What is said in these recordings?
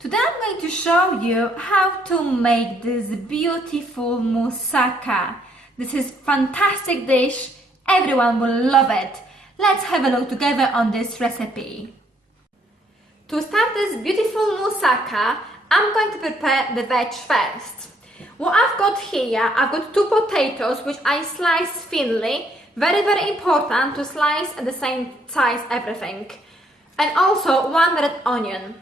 Today I'm going to show you how to make this beautiful moussaka. This is a fantastic dish, everyone will love it. Let's have a look together on this recipe. To start this beautiful moussaka, I'm going to prepare the veg first. What I've got here, I've got 2 potatoes which I slice thinly. Very important to slice at the same size everything. And also 1 red onion.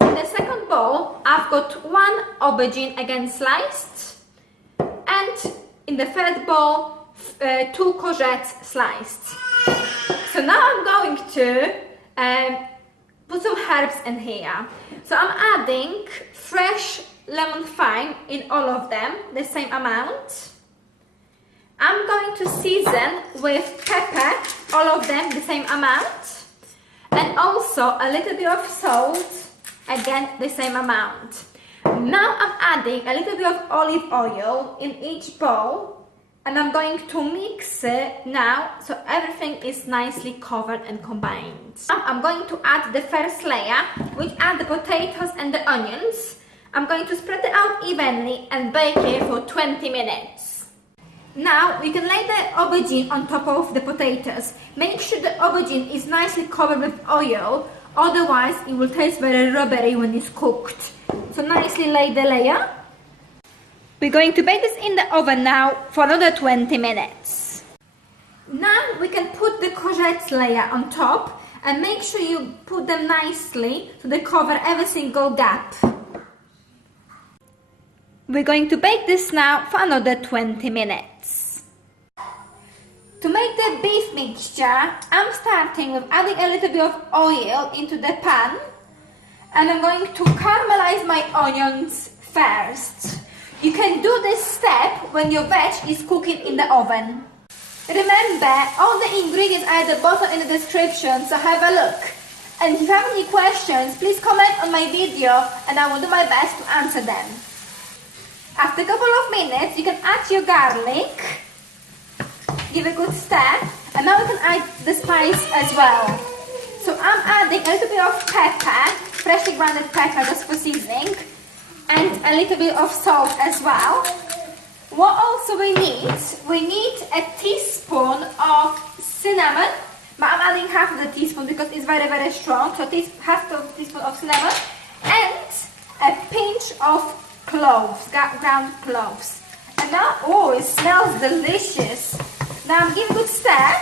In the second bowl, I've got 1 aubergine again sliced, and in the third bowl, 2 courgettes sliced. So now I'm going to put some herbs in here. So I'm adding fresh lemon thyme in all of them, the same amount. I'm going to season with pepper, all of them the same amount, and also a little bit of salt. Again, the same amount. Now I'm adding a little bit of olive oil in each bowl, and I'm going to mix it now so everything is nicely covered and combined. Now I'm going to add the first layer, which add the potatoes and the onions. I'm going to spread it out evenly and bake it for 20 minutes. Now we can lay the aubergine on top of the potatoes. Make sure the aubergine is nicely covered with oil. Otherwise, it will taste very rubbery when it's cooked. So nicely lay the layer. We're going to bake this in the oven now for another 20 minutes. Now we can put the courgettes layer on top and make sure you put them nicely so they cover every single gap. We're going to bake this now for another 20 minutes. To make the beef mixture, I'm starting with adding a little bit of oil into the pan, and I'm going to caramelize my onions first. You can do this step when your veg is cooking in the oven. Remember, all the ingredients are at the bottom in the description, so have a look. And if you have any questions, please comment on my video and I will do my best to answer them. After a couple of minutes, you can add your garlic. Give a good stir, and now we can add the spice as well. So I'm adding a little bit of pepper, freshly grounded pepper just for seasoning, and a little bit of salt as well. What also we need a teaspoon of cinnamon, but I'm adding half of the teaspoon because it's very strong, so half of teaspoon of cinnamon, and a pinch of cloves, ground cloves. And now, oh, it smells delicious. Now I'm giving a good stir,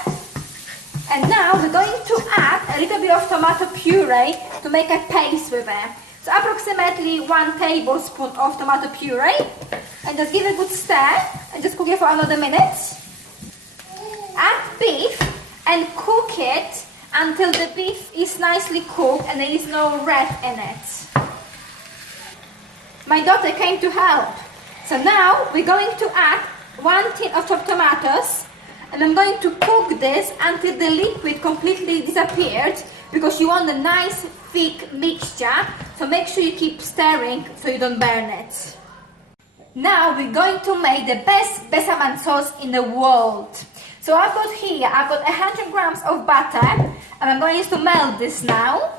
and now we're going to add a little bit of tomato puree to make a paste with it. So approximately 1 tablespoon of tomato puree, and just give it a good stir and just cook it for another minute. Add beef and cook it until the beef is nicely cooked and there is no red in it. My daughter came to help. So now we're going to add 1 tin of chopped tomatoes. And I'm going to cook this until the liquid completely disappeared, because you want a nice thick mixture, so make sure you keep stirring so you don't burn it. Now we're going to make the best bechamel sauce in the world. So I've got 100 grams of butter, and I'm going to melt this now.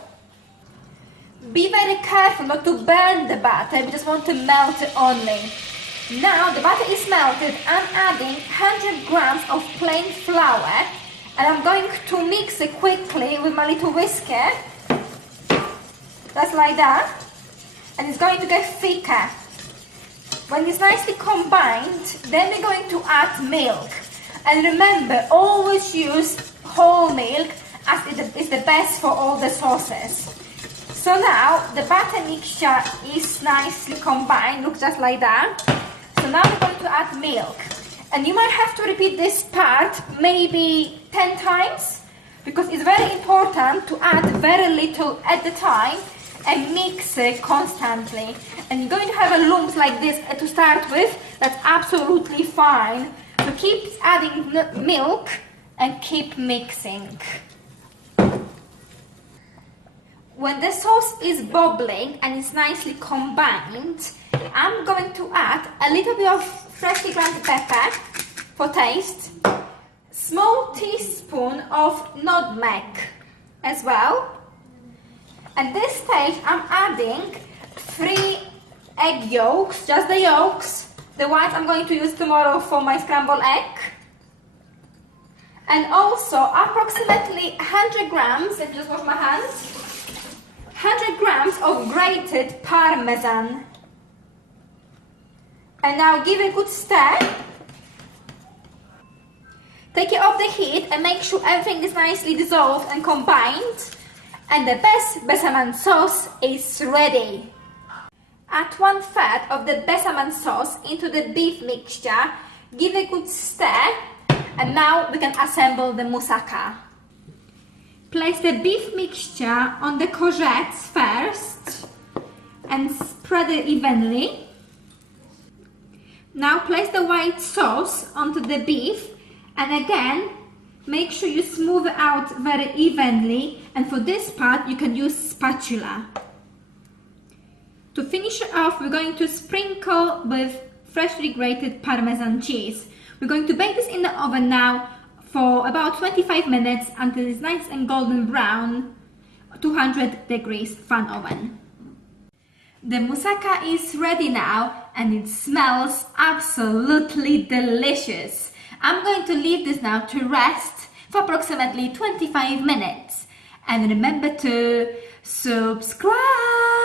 Be very careful not to burn the butter, we just want to melt it only. Now the butter is melted, I'm adding 100 grams of plain flour, and I'm going to mix it quickly with my little whisker, just like that, and it's going to get thicker. When it's nicely combined, then we're going to add milk, and remember, always use whole milk as it is the best for all the sauces. So now the butter mixture is nicely combined, looks just like that. So now we're going to add milk, and you might have to repeat this part maybe 10 times, because it's very important to add very little at the time and mix it constantly. And you're going to have a lumps like this to start with, that's absolutely fine. So keep adding milk and keep mixing. When the sauce is bubbling and it's nicely combined, I'm going to add a little bit of freshly grounded pepper for taste, small teaspoon of nutmeg as well, and this stage I'm adding 3 egg yolks, just the yolks. The whites I'm going to use tomorrow for my scrambled egg. And also approximately 100 grams, let me just wash my hands, 100 grams of grated parmesan. And now give a good stir. Take it off the heat and make sure everything is nicely dissolved and combined. And the best bechamel sauce is ready. Add 1/3 of the bechamel sauce into the beef mixture. Give a good stir. And now we can assemble the moussaka. Place the beef mixture on the courgettes first and spread it evenly. Now place the white sauce onto the beef and again make sure you smooth it out very evenly, and for this part you can use spatula. To finish it off, we're going to sprinkle with freshly grated parmesan cheese. We're going to bake this in the oven now for about 25 minutes until it's nice and golden brown, 200 degrees fan oven. The moussaka is ready now and it smells absolutely delicious. I'm going to leave this now to rest for approximately 25 minutes. And remember to subscribe!